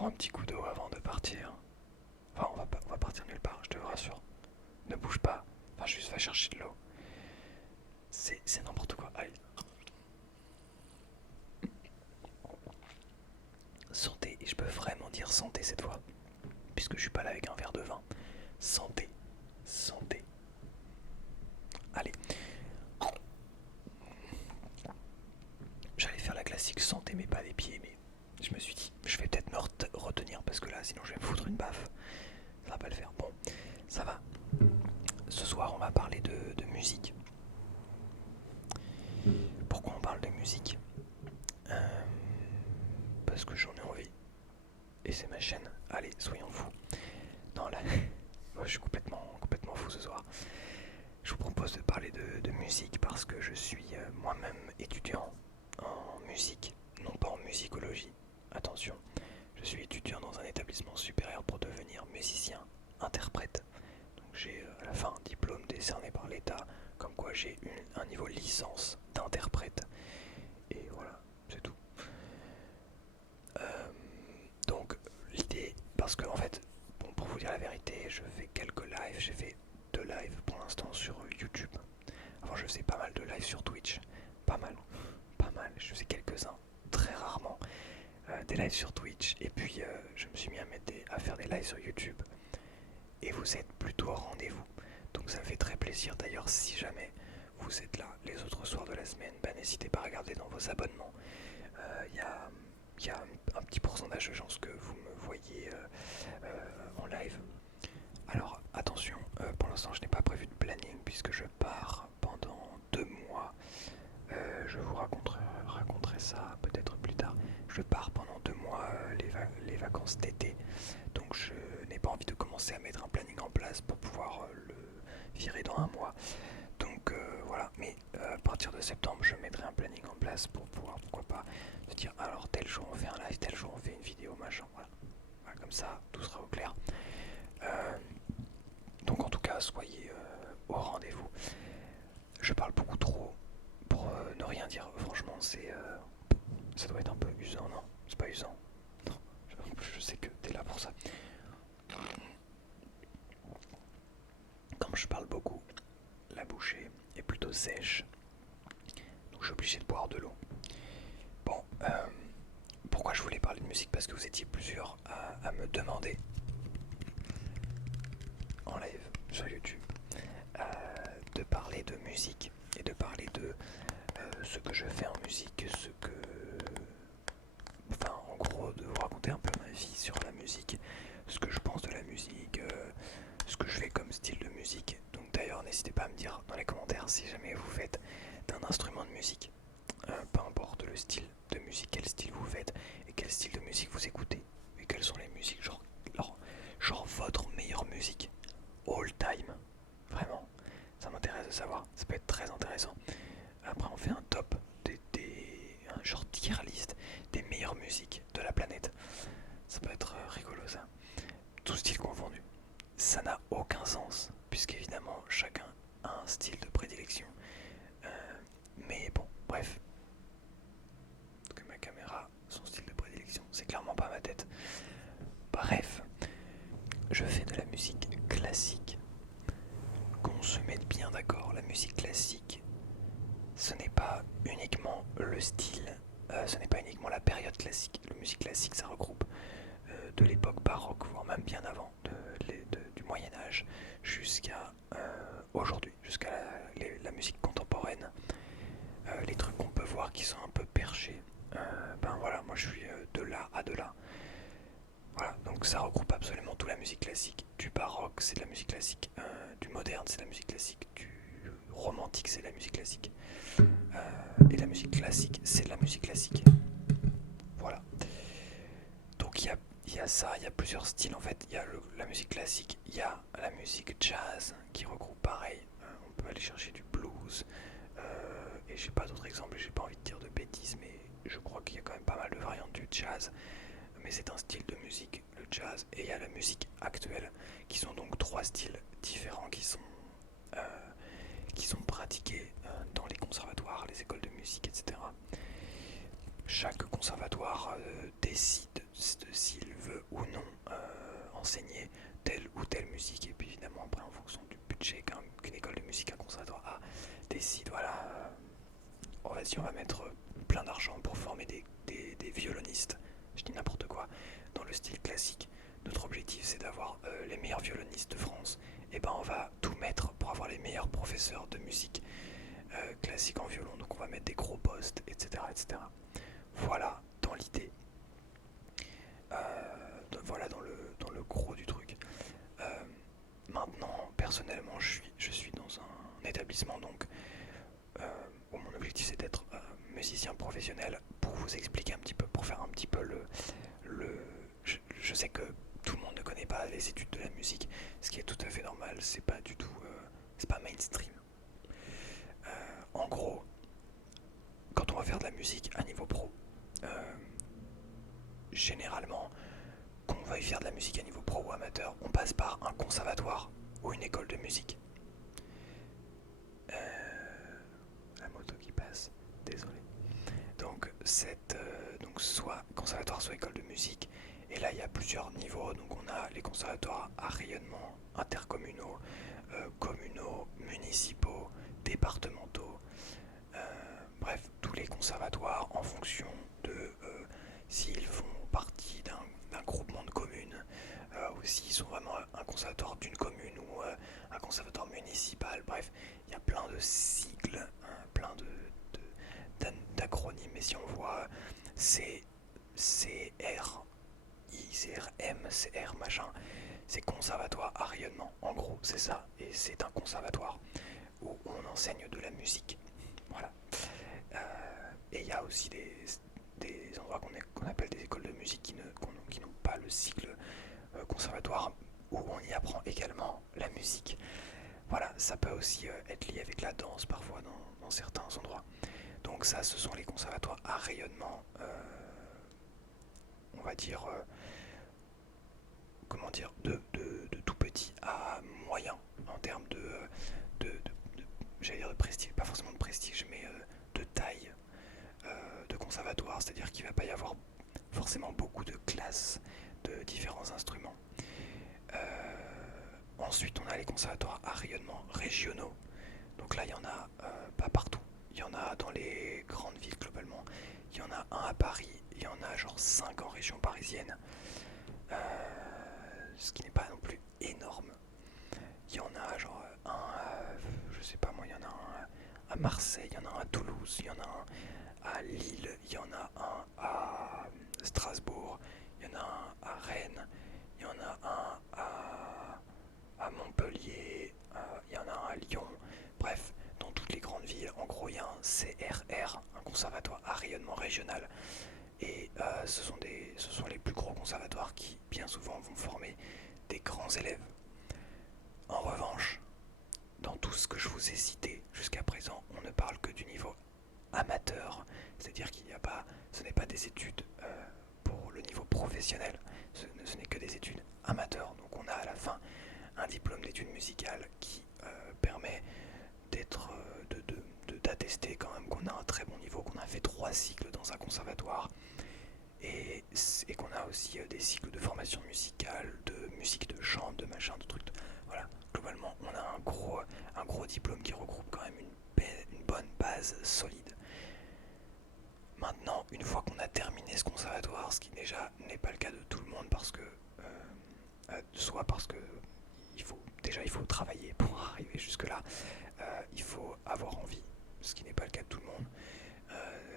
prends un petit coup d'eau avant de partir. Enfin, on va partir nulle part, je te rassure. Ne bouge pas. Enfin, juste va chercher de l'eau. C'est n'importe quoi. Allez. Santé, et je peux vraiment dire santé cette fois. Puisque je suis pas là avec un verre de vin. Santé. Santé. Allez. J'allais faire la classique santé mais pas des pieds, mais je me suis dit, je vais peut-être me retenir parce que là, sinon je vais me foutre une baffe. Ça va pas le faire. Bon, ça va. Ce soir, on va parler de musique. Pourquoi on parle de musique? Parce que j'en ai envie. Et c'est ma chaîne. Allez, soyons fous. Non, là, moi, je suis complètement fou ce soir. Je vous propose de parler de musique parce que je suis moi-même étudiant en musique, non pas en musicologie. Attention, je suis étudiant dans un établissement supérieur pour devenir musicien, interprète. Donc j'ai à la fin un diplôme décerné par l'État, comme quoi j'ai un niveau licence d'interprète. Et voilà, c'est tout. Donc l'idée, parce que en fait, bon, pour vous dire la vérité, je fais quelques lives, j'ai fait 2 lives pour l'instant sur YouTube. Avant je faisais pas mal de lives sur Twitch, pas mal, je faisais quelques-uns, très rarement, des lives sur Twitch, et puis je me suis mis à faire des lives sur YouTube, et vous êtes plutôt au rendez-vous, donc ça me fait très plaisir. D'ailleurs, si jamais vous êtes là les autres soirs de la semaine, bah, n'hésitez pas à regarder dans vos abonnements. Il y a un petit pourcentage de chances que vous me voyez en live. Alors attention, pour l'instant je n'ai pas prévu de planning puisque je pars pendant 2 mois. Je vous raconterai ça peut-être plus tard. Je pars pendant 2 mois, les vacances d'été. Donc je n'ai pas envie de commencer à mettre un planning en place pour pouvoir le virer dans un mois. Donc voilà, mais à partir de septembre, je mettrai un planning en place pour pouvoir, pourquoi pas, se dire alors tel jour on fait un live, tel jour on fait une vidéo, machin, voilà. Voilà, comme ça, tout sera au clair. Euh, donc en tout cas, soyez au rendez-vous. Je parle beaucoup trop pour ne rien dire. Franchement, ça doit être un peu usant, non? C'est pas usant. Non, je sais que t'es là pour ça. Comme je parle beaucoup, la bouche est plutôt sèche. Donc je suis obligé de boire de l'eau. Bon, pourquoi je voulais parler de musique? Parce que vous étiez plusieurs à me demander en live sur YouTube euh, de parler de musique et de parler de ce que je fais en musique, enfin en gros de vous raconter un peu ma vie sur la musique, ce que je pense de la musique, ce que je fais comme style de musique. Donc d'ailleurs n'hésitez pas à me dire dans les commentaires si jamais vous faites d'un instrument de musique, peu importe le style de musique, quel style vous faites et quel style de musique vous écoutez et quelles sont les musiques, genre votre meilleure musique all time, vraiment, ça m'intéresse de savoir, ça peut être très intéressant. Après on fait un top, un genre tier list des meilleures musiques de la planète, ça peut être rigolo ça, tout style confondu. Ça n'a aucun sens, puisqu'évidemment chacun a un style de prédilection. Mais bon, bref. Que ma caméra, son style de prédilection, c'est clairement pas ma tête. Bref, je fais de la musique classique. Qu'on se mette bien d'accord, la musique classique, ce n'est pas uniquement le style, ce n'est pas uniquement la période classique. La musique classique, ça regroupe de l'époque baroque, voire même bien avant, du Moyen-Âge, jusqu'à aujourd'hui, jusqu'à la musique contemporaine. Les trucs qu'on peut voir qui sont un peu perchés, ben voilà, moi je suis de là à de là. Voilà, donc ça regroupe absolument toute la musique classique. Du baroque, c'est de la musique classique. Du moderne, c'est de la musique classique. Du romantique, c'est de la musique classique. Et la musique classique, c'est de la musique classique. Voilà. Donc il y a ça, il y a plusieurs styles en fait. Il y a la musique classique, il y a la musique jazz qui regroupe pareil. On peut aller chercher du blues. Et j'ai pas d'autres exemples, j'ai pas envie de dire de bêtises, mais je crois qu'il y a quand même pas mal de variantes du jazz. Mais c'est un style de musique, le jazz, et il y a la musique actuelle, qui sont donc 3 styles différents euh, qui sont pratiqués dans les conservatoires, les écoles de musique, etc. Chaque conservatoire décide de s'il veut vas-y, on va mettre plein d'argent pour former des violonistes, je dis n'importe quoi, dans le style classique. Notre objectif c'est d'avoir les meilleurs violonistes de France, et ben on va tout mettre pour avoir les meilleurs professeurs de musique classique en violon, donc on va mettre des gros postes, etc. etc. Voilà dans l'idée, voilà dans le gros du truc. Euh, Maintenant, personnellement, je suis dans un établissement donc où mon objectif c'est d'être musicien professionnel. Pour vous expliquer un petit peu, pour faire un petit peu je sais que tout le monde ne connaît pas les études de la musique, ce qui est tout à fait normal. C'est pas du tout, c'est pas mainstream. En gros, quand on va faire de la musique à niveau pro, euh, généralement, qu'on veuille faire de la musique à niveau pro ou amateur, on passe par un conservatoire ou une école de musique. La moto qui passe, désolé. Donc, donc soit conservatoire, soit école de musique. Et là, il y a plusieurs niveaux. Donc, on a les conservatoires à rayonnement intercommunaux, communaux, municipaux, départementaux. Bref, tous les conservatoires en fonction de s'ils font partie d'un groupement de communes, ou s'ils sont vraiment un conservatoire d'une commune ou un conservatoire municipal. Bref, il y a plein de sigles, hein, plein d'acronymes. Et si on voit CR, ICRM, CR machin, c'est conservatoire à rayonnement. En gros, c'est ça. Et c'est un conservatoire où on enseigne de la musique. Voilà. Et il y a aussi des endroits qu'on appelle des écoles de musique qui n'ont pas le cycle conservatoire, où on y apprend également la musique. Voilà, ça peut aussi être lié avec la danse parfois dans certains endroits. Donc ça, ce sont les conservatoires à rayonnement, on va dire, comment dire, de tout petit à moyen en termes de, de, de j'allais dire de prestige, pas forcément de prestige, mais de taille de conservatoire, c'est-à-dire qu'il ne va pas y avoir forcément beaucoup de classes de différents instruments. Ensuite, on a les conservatoires à rayonnement régionaux. Donc là, il y en a pas partout. Il y en a dans les grandes villes globalement. Il y en a un à Paris. Il y en a genre 5 en région parisienne. Ce qui n'est pas non plus énorme. Il y en a genre je sais pas moi, il y en a un à Marseille, il y en a un à Toulouse, il y en a un à Lille, il y en a un à Strasbourg, il y en a un à Rennes, il y en a un à Montpellier, il y en a un à Lyon. Bref, dans toutes les grandes villes, en gros, il y a un CRR, un conservatoire à rayonnement régional. Et ce sont les plus gros conservatoires qui, bien souvent, vont former des grands élèves. En revanche, dans tout ce que je vous ai cité jusqu'à présent, on ne parle que du niveau amateur, c'est-à-dire ce n'est pas des études pour le niveau professionnel, ce n'est que des études amateurs. Donc on a à la fin un diplôme d'études musicales qui permet d'attester quand même qu'on a un très bon niveau, qu'on a fait 3 cycles dans un conservatoire et qu'on a aussi des cycles de formation musicale, de musique de chant, de machin, de trucs. Voilà, globalement on a un gros diplôme qui regroupe quand même une bonne base solide. Maintenant, une fois qu'on a terminé ce conservatoire, ce qui déjà n'est pas le cas de tout le monde parce que soit parce que il faut travailler pour arriver jusque là, il faut avoir envie, ce qui n'est pas le cas de tout le monde.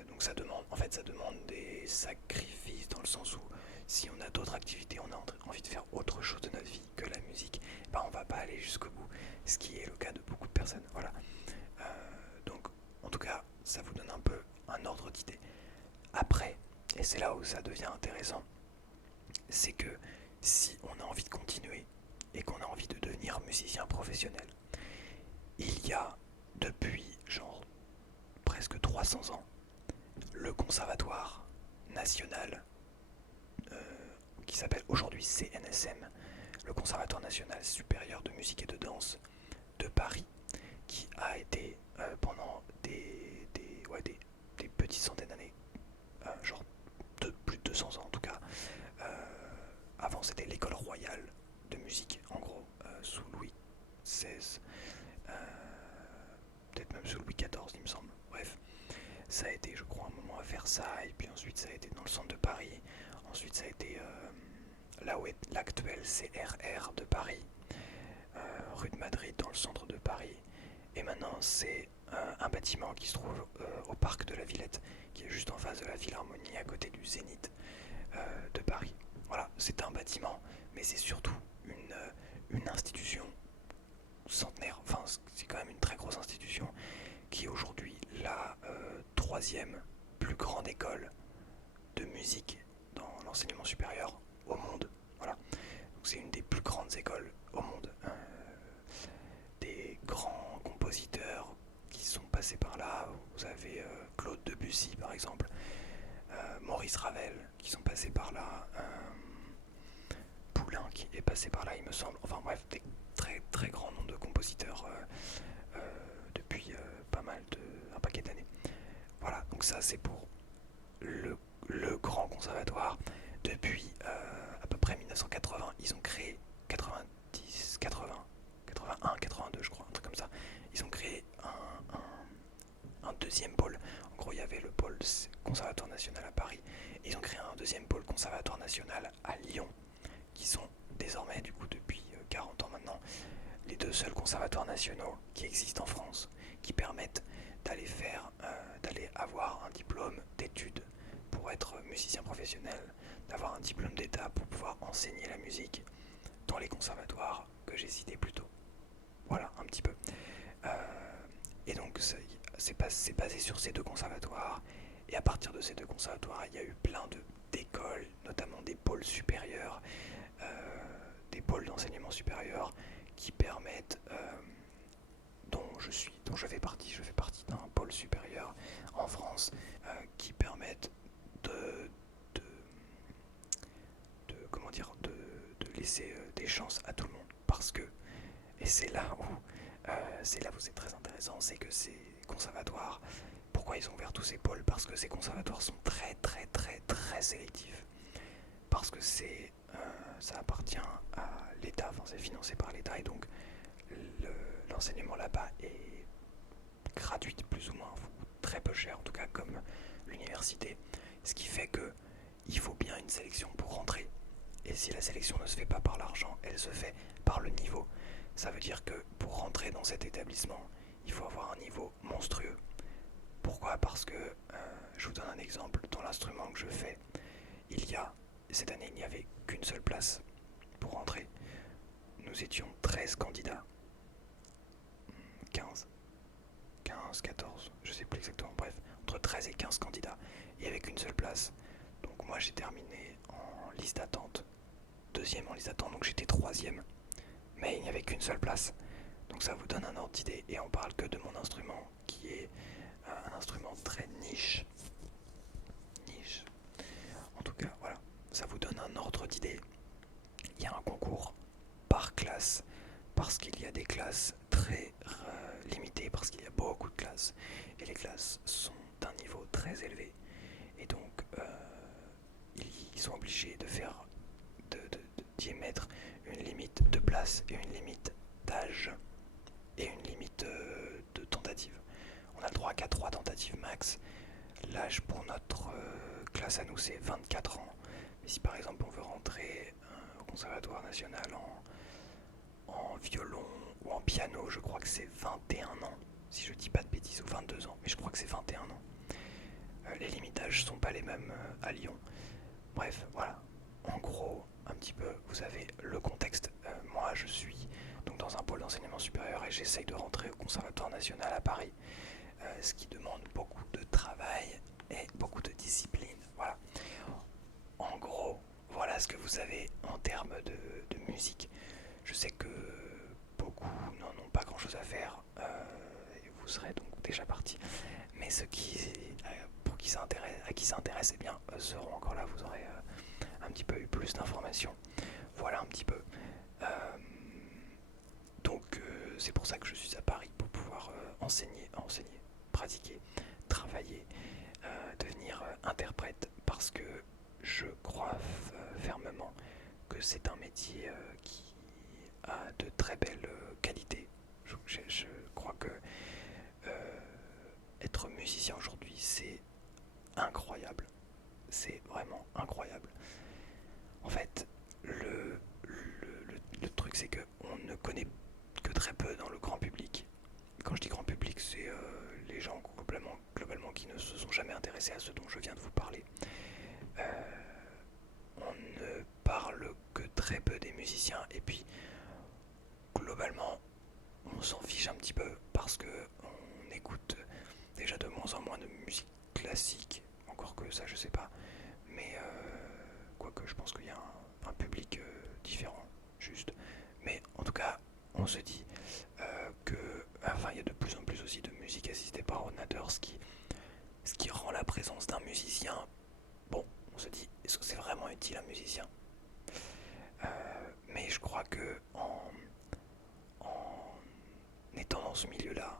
Donc ça demande des sacrifices dans le sens où si on a d'autres activités, on a envie de faire autre chose de notre vie que la musique, on va pas aller jusqu'au bout, ce qui est le cas de beaucoup de personnes. Voilà. Donc en tout cas, ça vous donne un peu un ordre d'idée. Après, et c'est là où ça devient intéressant, c'est que si on a envie de continuer et qu'on a envie de devenir musicien professionnel, il y a depuis genre presque 300 ans le conservatoire national qui s'appelle aujourd'hui CNSM, le Conservatoire national supérieur de musique et de danse de Paris, qui a été pendant des petites centaines d'années, genre de plus de 200 ans en tout cas. Avant c'était l'école royale de musique, en gros, sous Louis XVI, peut-être même sous Louis XIV il me semble. Bref, ça a été, je crois, un moment à Versailles, puis ensuite ça a été dans le centre de Paris, ensuite ça a été là où est l'actuel CRR de Paris, rue de Madrid dans le centre de Paris, et maintenant c'est un bâtiment qui se trouve au parc de la Villette, qui est juste en face de la Philharmonie, à côté du Zénith de Paris. Voilà, c'est un bâtiment, mais c'est surtout une institution centenaire, enfin c'est quand même une très grosse institution, qui est aujourd'hui la troisième plus grande école de musique dans l'enseignement supérieur au monde. Voilà, donc c'est une des plus grandes écoles au monde. Des grands compositeurs qui sont passés par là. Vous avez Claude Debussy par exemple, Maurice Ravel qui sont passés par là, Poulenc qui est passé par là il me semble. Enfin bref, des très très grands noms de compositeurs depuis un paquet d'années. Voilà, donc ça c'est pour le grand conservatoire. Depuis à peu près 1980, ils ont créé 90, 80, 81, 82 je crois, un truc comme ça. Ils ont créé un deuxième pôle. En gros, il y avait le pôle conservatoire national à Paris. Ils ont créé un deuxième pôle conservatoire national à Lyon, qui sont désormais, du coup, depuis 40 ans maintenant, les deux seuls conservatoires nationaux qui existent en France, qui permettent d'aller avoir un diplôme d'études pour être musicien professionnel, d'avoir un diplôme d'état pour pouvoir enseigner la musique dans les conservatoires que j'ai cités plus tôt. Voilà, un petit peu. Et donc c'est basé sur ces deux conservatoires, et à partir de ces deux conservatoires, il y a eu plein d'écoles, notamment des pôles supérieurs, des pôles d'enseignement supérieur qui permettent, dont je fais partie d'un pôle supérieur en France, qui permettent de, comment dire, de laisser des chances à tout le monde, parce que, et c'est là où c'est très intéressant, c'est que ces conservatoires, pourquoi ils ont ouvert tous ces pôles? Parce que ces conservatoires sont très très très très sélectifs, parce que ça appartient à l'État, enfin c'est financé par l'État, et donc l'enseignement là-bas est gratuit plus ou moins, ou très peu cher en tout cas, comme l'université, ce qui fait que il faut bien une sélection pour rentrer, et si la sélection ne se fait pas par l'argent, elle se fait par le niveau. Ça veut dire que pour rentrer dans cet établissement, il faut avoir un niveau monstrueux. Pourquoi? Parce que, je vous donne un exemple, dans l'instrument que je fais, cette année, il n'y avait qu'une seule place pour rentrer. Nous étions 13 candidats. 15, 14, je sais plus exactement, bref, entre 13 et 15 candidats, et avec une seule place. Donc moi j'ai terminé en liste d'attente, deuxième en liste d'attente, donc j'étais troisième, mais il n'y avait qu'une seule place. Donc ça vous donne un ordre d'idée, et on parle que de mon instrument, qui est un instrument très niche. En tout cas, voilà, ça vous donne un ordre d'idée. Il y a un concours par classe, parce qu'il y a des classes très limitées, parce qu'il y a beaucoup de classes, et les classes sont d'un niveau très élevé, et donc ils sont obligés d'y émettre une limite de place et une limite d'âge et une limite de tentatives. On a le droit qu'à 3 tentatives max. L'âge pour notre classe à nous c'est 24 ans. Mais si par exemple on veut rentrer au conservatoire national en violon ou en piano, je crois que c'est 21 ans. Si je dis pas de bêtises, ou 22 ans, mais je crois que c'est 21 ans. Les limites d'âge sont pas les mêmes à Lyon. Bref, voilà. En gros, un petit peu, vous avez le contexte. Moi, je suis donc dans un pôle d'enseignement supérieur et j'essaye de rentrer au Conservatoire national à Paris, ce qui demande beaucoup de travail et beaucoup de discipline. Voilà. En gros, voilà ce que vous avez en termes de musique. Je sais que beaucoup n'en ont pas grand chose à faire, et vous serez donc déjà parti. Mais ceux à qui ça intéresse, eh bien, seront encore là. Vous aurez un petit peu eu plus d'informations. Voilà un petit peu. Donc c'est pour ça que je suis à Paris, pour pouvoir enseigner, pratiquer, travailler, devenir interprète, parce que je crois fermement que c'est un métier qui a de très belles qualités. Je crois que être musicien aujourd'hui, c'est incroyable. C'est vraiment incroyable. En fait, le truc c'est que on ne connaît que très peu dans le grand public. Quand je dis grand public, c'est les gens globalement qui ne se sont jamais intéressés à ce dont je viens de vous parler. On ne parle que très peu des musiciens et puis globalement on s'en fiche un petit peu parce que on écoute déjà de moins en moins de musique classique, encore que ça je sais pas, mais quoique je pense qu'il y a un public différent, juste. Mais en tout cas, on se dit enfin, il y a de plus en plus aussi de musique assistée par ordinateur, ce qui rend la présence d'un musicien, bon, on se dit, est-ce que c'est vraiment utile un musicien? Mais je crois que en étant dans ce milieu-là,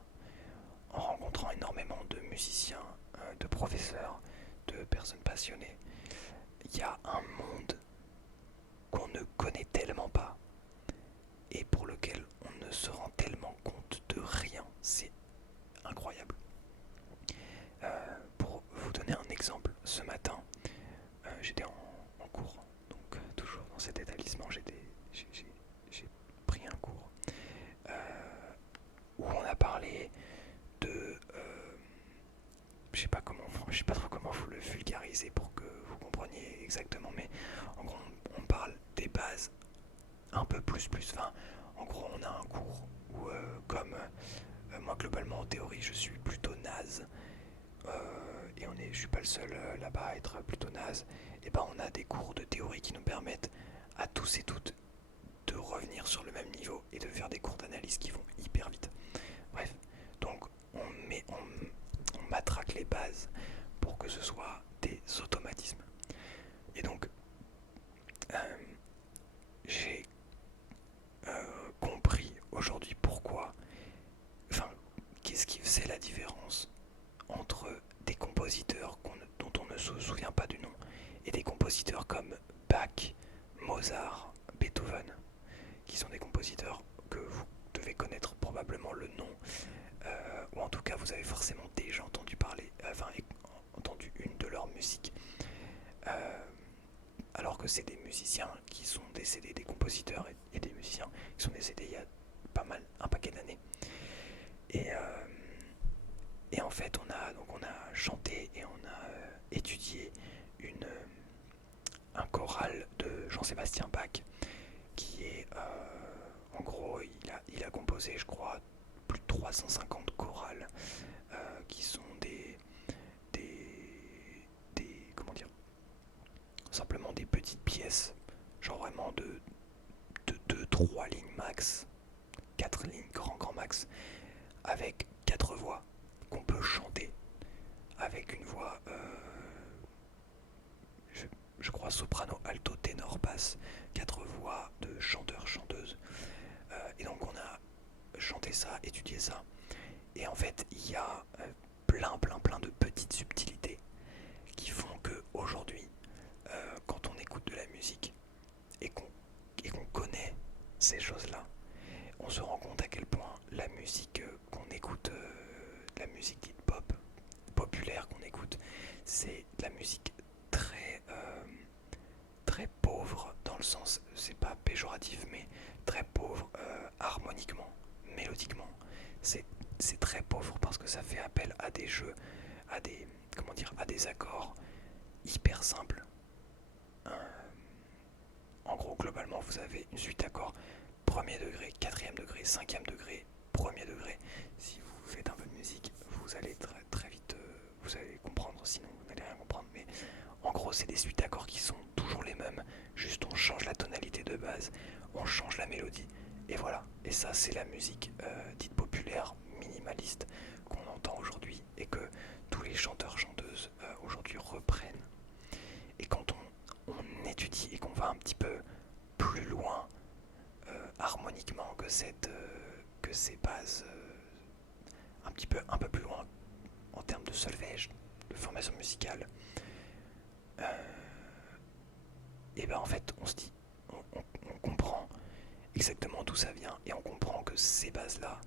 en rencontrant énormément de musiciens, de professeurs, de personnes passionnées, il y a un monde qu'on ne connaît tellement pas et pour lequel on ne se rend tellement compte de rien. C'est incroyable. Pour vous donner un exemple, ce matin, j'étais en cours, donc toujours dans cet établissement, j'ai pris un cours où on a parlé de, je sais pas trop comment vous le vulgariser pour que vous compreniez exactement, mais en gros on parle des bases un peu plus. Enfin, en gros on a un cours où comme moi globalement en théorie je suis plutôt naze. Et je suis pas le seul là-bas à être plutôt naze, et ben on a des cours de théorie qui nous permettent à tous et toutes de revenir sur le même niveau et de faire des cours d'analyse qui vont hyper vite. Bref, donc on matraque les bases pour que ce soit des automatismes. Et donc j'ai compris aujourd'hui pourquoi, enfin, qu'est-ce qui faisait la différence entre des compositeurs dont on ne se souvient pas du nom et des compositeurs comme Bach, Mozart, Beethoven, qui sont des compositeurs que vous devez connaître probablement le nom, ou en tout cas vous avez forcément déjà entendu parler, enfin entendu une de leurs musiques, alors que c'est des musiciens qui sont décédés, des compositeurs et des musiciens qui sont décédés il y a un paquet d'années. Et en fait, on a chanté et on a étudié un choral de Jean-Sébastien Bach, qui est, en gros, il a composé, je crois, plus de 350 chorales, qui sont comment dire, simplement des petites pièces, genre vraiment de 2-3 lignes max, 4 lignes grand max, avec 4 voix qu'on peut chanter avec une voix, je crois soprano, alto, ténor, basse, 4 voix de chanteurs-chanteuses. Et donc on a chanté ça, étudié ça. Et en fait, il y a plein de petites subtilités qui font que aujourd'hui, quand on écoute de la musique et qu'on connaît ces choses-là, on se rend compte à quel point la musique qu'on écoute, la musique dite pop, populaire qu'on écoute, c'est de la musique très pauvre, dans le sens, c'est pas péjoratif, mais très pauvre harmoniquement, mélodiquement. C'est très pauvre parce que ça fait appel à des jeux, à des accords hyper simples. En gros, globalement, vous avez une suite d'accords premier degré, quatrième degré, cinquième degré, premier degré. Si vous faites un peu de musique, vous allez très vite, vous allez comprendre, sinon vous n'allez rien comprendre. Mais en gros, c'est des suites d'accords qui sont toujours les mêmes, juste on change la tonalité de base, on change la mélodie, et voilà. Et ça, c'est la musique dite populaire, minimaliste, qu'on entend aujourd'hui, et que tous les chanteurs-chanteuses aujourd'hui reprennent. Et quand on étudie et qu'on va un petit peu plus loin harmoniquement que ces bases, un peu plus loin en termes de solfège, de formation musicale, et ben en fait on se dit, on comprend exactement d'où ça vient, et on comprend que ces bases là,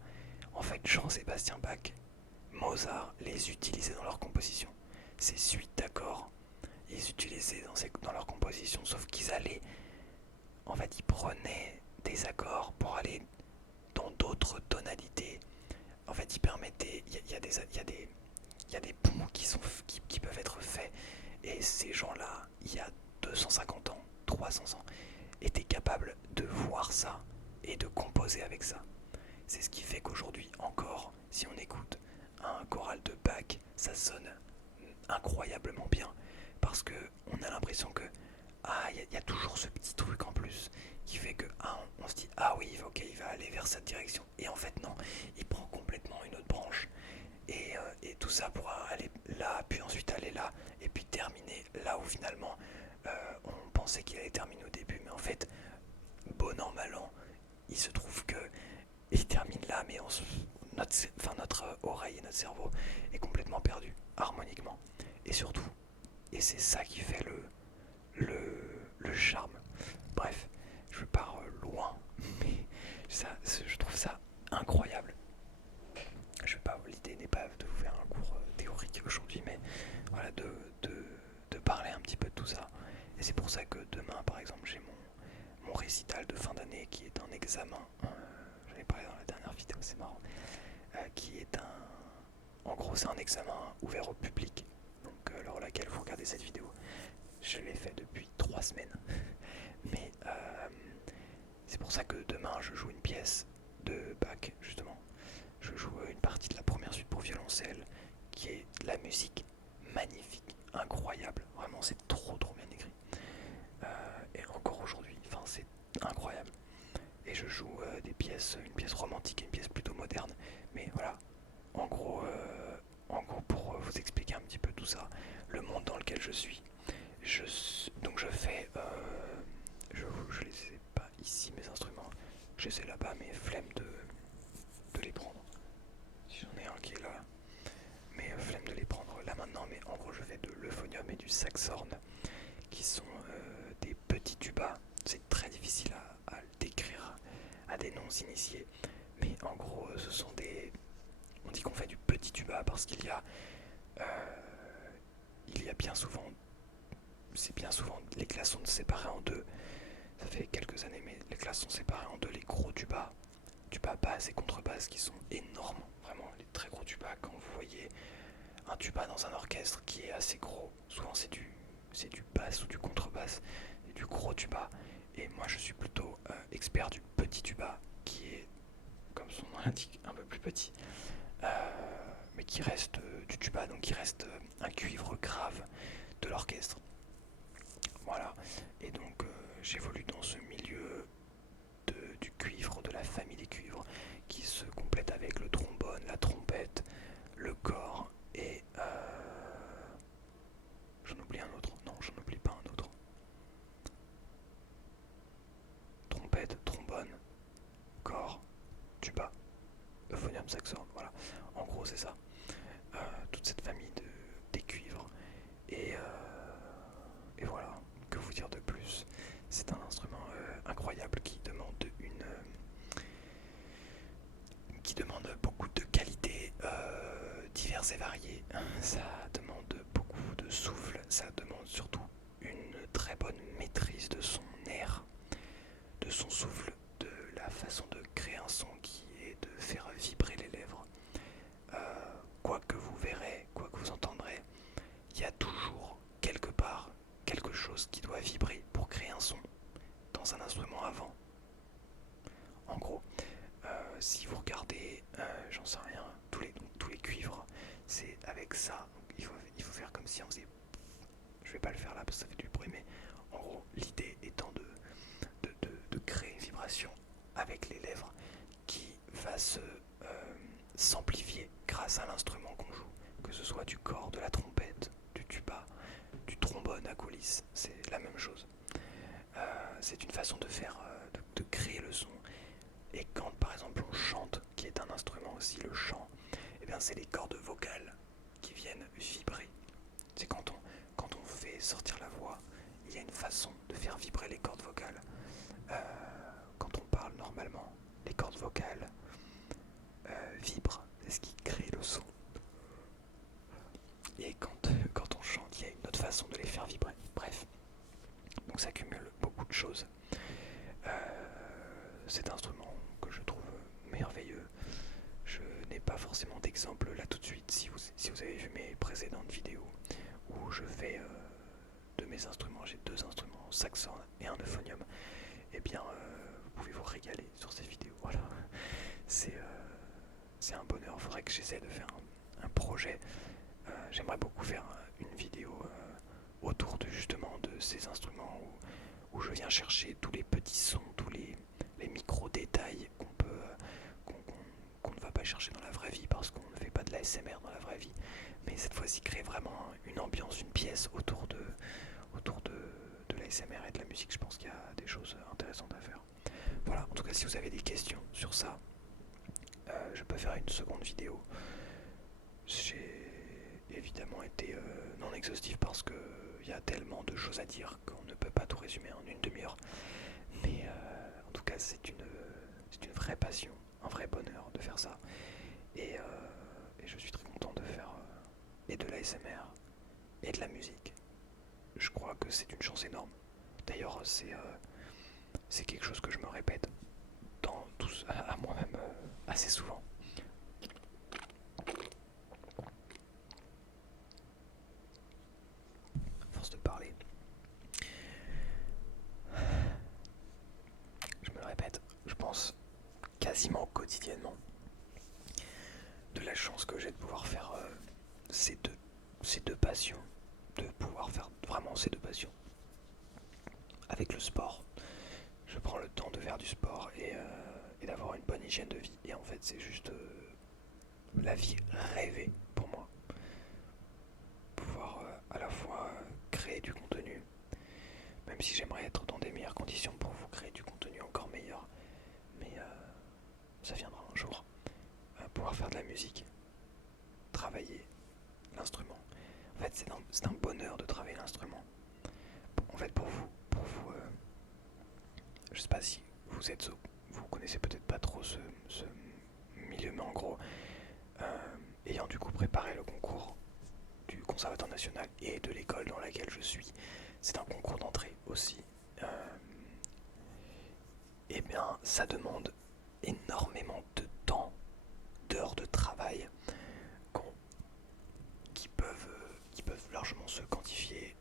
en fait Jean-Sébastien Bach, Mozart les utilisait dans leur composition. ces suites d'accords. Ils utilisaient dans leur composition, sauf qu'ils allaient, en fait, ils prenaient des accords pour aller dans d'autres tonalités. En fait, ils permettaient, il y a des ponts qui peuvent être faits, et ces gens-là, il y a 250 ans, 300 ans, étaient capables de voir ça et de composer avec ça. C'est ce qui fait qu'aujourd'hui encore, si on écoute un choral de Bach, ça sonne incroyablement bien, parce que on a l'impression que y a toujours ce petit truc en plus qui fait que on se dit oui, ok, il va aller vers cette direction, et en fait non, il prend complètement une autre branche, et tout ça pour aller là, puis ensuite aller là, et puis terminer là où finalement on pensait qu'il allait terminer au début, mais en fait, bon an mal an, il se trouve que il termine là, mais notre oreille et notre cerveau est complètement perdu harmoniquement, et surtout, et c'est ça qui fait le charme. Bref, je pars loin, mais je trouve ça incroyable. L'idée n'est pas de vous faire un cours théorique aujourd'hui, mais voilà, de parler un petit peu de tout ça. Et c'est pour ça que demain, par exemple, j'ai mon récital de fin d'année qui est un examen. J'en ai parlé dans la dernière vidéo, c'est marrant. Qui est en gros, c'est un examen ouvert au public. Donc, lors laquelle vous regardez cette vidéo, je l'ai fait depuis 3 semaines. Mais c'est pour ça que demain, je joue une pièce de Bach, justement. Je joue une partie de la première suite pour violoncelle, qui est de la musique magnifique, incroyable. Vraiment, c'est trop bien écrit. Et encore aujourd'hui, enfin, c'est incroyable. Et je joue une pièce romantique et une pièce plutôt moderne. Mais voilà, en gros, pour vous expliquer un petit peu tout ça, le monde dans lequel je suis. Donc je fais, je les ai pas ici mes instruments, j'essaie là-bas, mais flemme de les prendre. Si j'en ai un qui est là, mais flemme de les prendre là maintenant. Mais en gros, je fais de l'euphonium et du saxhorn, qui sont des petits tubas. C'est très difficile à le décrire à des non initiés, mais en gros, ce sont des. On dit qu'on fait du petit tuba parce euh, il y a bien souvent, c'est bien souvent, les classes sont séparées en deux. Ça fait quelques années, mais les classes sont séparées en deux. Les gros tubas basse et contrebasse, qui sont énormes, vraiment les très gros tubas. Quand vous voyez un tuba dans un orchestre qui est assez gros, souvent c'est du basse ou du contrebasse, et du gros tuba. Et moi je suis plutôt expert du petit tuba, qui est, comme son nom l'indique, un peu plus petit, mais qui reste du tuba, donc qui reste un cuivre grave de l'orchestre. Voilà, et donc j'évolue dans ce milieu du cuivre, de la famille des cuivres, qui se complète avec le trombone, la trompette, le cor, et j'en oublie un autre. Non, j'en oublie pas un autre. Trompette, trombone, cor, tuba, euphonium, saxhorn, voilà. En gros, c'est ça. Toute cette famille des cuivres. Et voilà, que vous dire de plus. C'est un instrument incroyable qui demande beaucoup de qualités diverses et variées. Ça demande beaucoup de souffle, ça demande surtout une très bonne maîtrise de son air, de son souffle, de la façon de créer un son qui est de faire vibrer les lèvres. Quoi que vous verrez, quoi que vous entendrez, il y a toujours quelque part quelque chose qui doit vibrer pour créer un son dans un instrument avant. En gros, si vous regardez, j'en sais rien, tous les cuivres, c'est avec ça. Il faut faire comme si on faisait. Je vais pas le faire là parce que ça fait du bruit, mais en gros, l'idée étant de créer une vibration avec les lèvres qui va s'amplifier grâce à l'instrument qu'on joue, que ce soit du cor, de la trompette, du tuba, du trombone à coulisses, c'est la même chose. C'est une façon de faire, de créer le son. Et quand par exemple on chante, qui est un instrument aussi, le chant, eh bien c'est les cordes vocales qui viennent vibrer. C'est quand on fait sortir la voix, il y a une façon de faire vibrer les cordes vocales. Quand on parle normalement, les cordes vocales vibrent, c'est ce qui crée le son. Et quand on façon de les faire vibrer. Bref, donc ça cumule beaucoup de choses. Cet instrument que je trouve merveilleux. Je n'ai pas forcément d'exemple là tout de suite. Si vous avez vu mes précédentes vidéos où je fais de mes instruments, j'ai deux instruments, saxhorn et un euphonium, et bien vous pouvez vous régaler sur ces vidéos. Voilà, c'est un bonheur. Il faudrait que j'essaie de faire un projet. J'aimerais beaucoup faire une vidéo autour de justement de ces instruments où je viens chercher tous les petits sons, tous les micro-détails qu'on ne va pas chercher dans la vraie vie parce qu'on ne fait pas de la l'ASMR dans la vraie vie. Mais cette fois-ci, créer vraiment une ambiance, une pièce autour de l'ASMR et de la musique. Je pense qu'il y a des choses intéressantes à faire. Voilà, en tout cas, si vous avez des questions sur ça, je peux faire une seconde vidéo. J'ai évidemment été non exhaustif parce qu'il y a tellement de choses à dire qu'on ne peut pas tout résumer en une demi-heure. Mais en tout cas, c'est une vraie passion, un vrai bonheur de faire ça. Et je suis très content de faire et de l'ASMR et de la musique. Je crois que c'est une chance énorme. D'ailleurs, c'est quelque chose que je me répète à moi-même assez souvent. Force de parler. Je me le répète, je pense quasiment quotidiennement de la chance que j'ai de pouvoir faire ces deux passions, de pouvoir faire vraiment ces deux passions. Avec le sport, je prends le temps de faire du sport et d'avoir une bonne hygiène de vie. Et en fait, c'est juste la vie rêvée pour moi. Pouvoir à la fois créer du contenu, même si j'aimerais être dans des meilleures conditions pour vous créer du contenu encore meilleur. Mais ça viendra un jour. Pouvoir faire de la musique, travailler l'instrument. En fait, c'est un bonheur de travailler l'instrument. En fait, pour vous je sais pas si vous connaissez peut-être pas trop ce milieu, mais en gros, ayant du coup préparé le concours du Conservatoire national et de l'école dans laquelle je suis, c'est un concours d'entrée aussi. Et bien, ça demande énormément de temps, d'heures de travail qui peuvent largement se quantifier.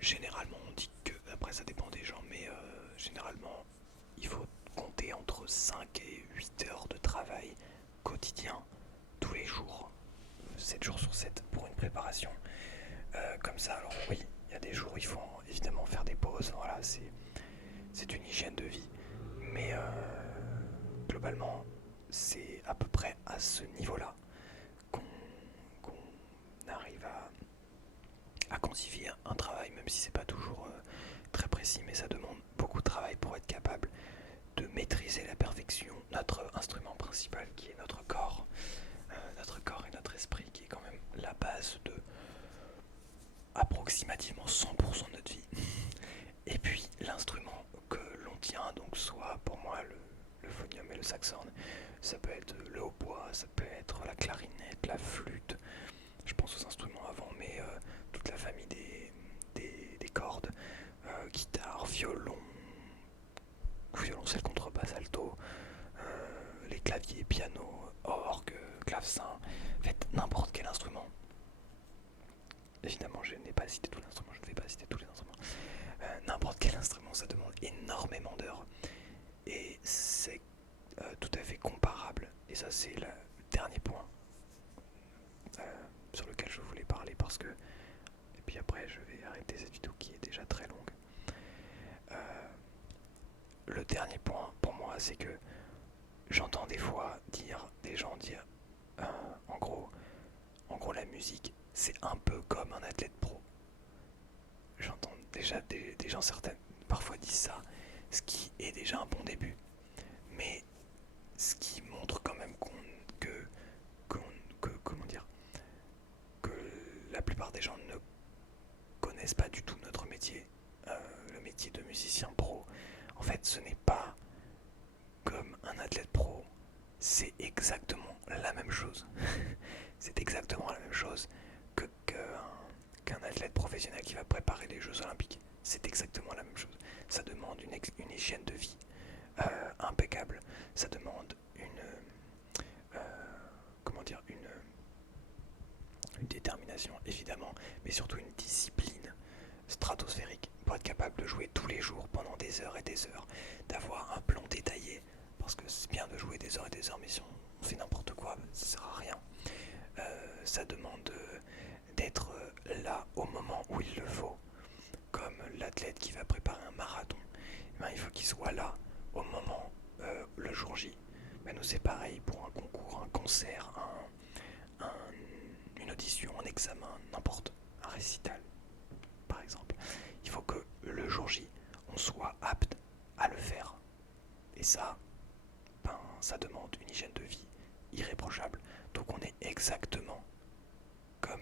Généralement, on dit que, après ça dépend des gens, mais généralement, il faut compter entre 5 et 8 heures de travail quotidien, tous les jours, 7 jours sur 7 pour une préparation. Comme ça, alors oui, il y a des jours où il faut évidemment faire des pauses, voilà, c'est une hygiène de vie, mais globalement, c'est à peu près à ce niveau-là qu'on arrive à quantifier un travail, même si c'est pas toujours très précis, mais ça demande beaucoup de travail pour être capable de maîtriser à la perfection notre instrument principal qui est notre corps et notre esprit, qui est quand même la base de approximativement 100% de notre vie. Et puis l'instrument que l'on tient, donc soit pour moi le phonium et le saxhorn, ça peut être le hautbois, ça peut être la clarinette, la flûte, je pense aux instruments avant, mais toute la famille des cordes, guitare, violoncelle, contrebasse, alto, les claviers, piano, orgue, clavecin, en fait n'importe quel instrument. Évidemment, je n'ai pas cité tout l'instrument, je ne vais pas citer tous les instruments. N'importe quel instrument, ça demande énormément d'heures. Et c'est tout à fait comparable. Et ça, c'est le dernier point sur lequel je voulais parler parce que. Et puis après, je vais arrêter cette vidéo qui est déjà très longue. Le dernier point pour moi, c'est que j'entends des fois des gens dire en gros, la musique, c'est un peu comme un athlète pro. J'entends déjà des gens certains parfois disent ça, ce qui est déjà un bon début. Mais ce qui montre quand même que la plupart des gens ne connaissent pas du tout notre métier, le métier de musicien pro. En fait, ce n'est pas comme un athlète pro, c'est exactement la même chose. C'est exactement la même chose qu'un athlète professionnel qui va préparer les Jeux Olympiques. C'est exactement la même chose. Ça demande une hygiène de vie impeccable. Ça demande comment dire, une détermination évidemment, mais surtout une discipline stratosphérique pour être capable de jouer tous les jours pendant des heures et des heures, d'avoir un plan détaillé, parce que c'est bien de jouer des heures et des heures, mais si on fait n'importe quoi, ça sert à rien. Ça demande d'être là au moment où il le faut, comme l'athlète qui va préparer un marathon. Ben, il faut qu'il soit là au moment, le jour J. Ben, nous c'est pareil pour un concours, un concert, une audition, un examen, n'importe, un récital par exemple. Il faut que le jour J, on soit apte à le faire. Et ça, ben, ça demande une hygiène de vie irréprochable. Donc on est exactement comme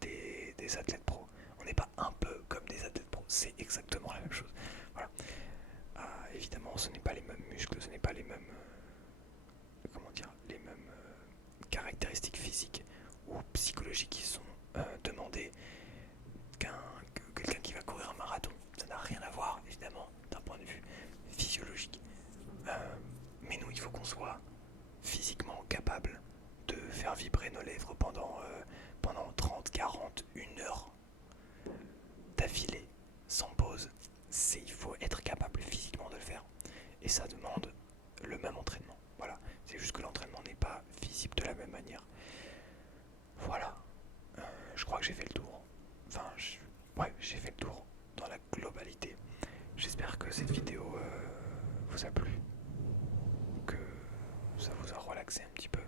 des athlètes pro. On n'est pas un peu comme des athlètes pro, c'est exactement la même chose. Voilà. Évidemment, ce n'est pas les mêmes muscles, ce n'est pas les mêmes, comment dire, les mêmes caractéristiques physiques ou psychologiques qui sont demandées que quelqu'un qui va courir un marathon. Ça n'a rien à voir, évidemment, d'un point de vue physiologique. Mais nous, il faut qu'on soit physiquement capable de faire vibrer nos lèvres pendant 30, 40, 1 heure d'affilée, sans pause. Il faut être capable physiquement de le faire. Et ça demande le même entraînement. Voilà. C'est juste que l'entraînement n'est pas visible de la même manière. Voilà. Je crois que j'ai fait le tour. Enfin, ouais, j'ai fait le tour dans la globalité. J'espère que cette vidéo vous a plu, que ça vous a relaxé un petit peu,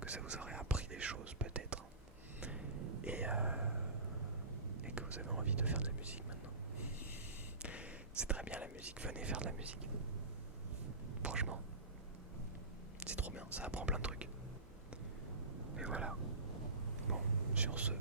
que ça vous aurait appris des choses peut-être, et que vous avez envie de faire de la musique maintenant. C'est très bien la musique, venez faire de la musique. Franchement, c'est trop bien, ça apprend plein de trucs. Et voilà. Bon, sur ce,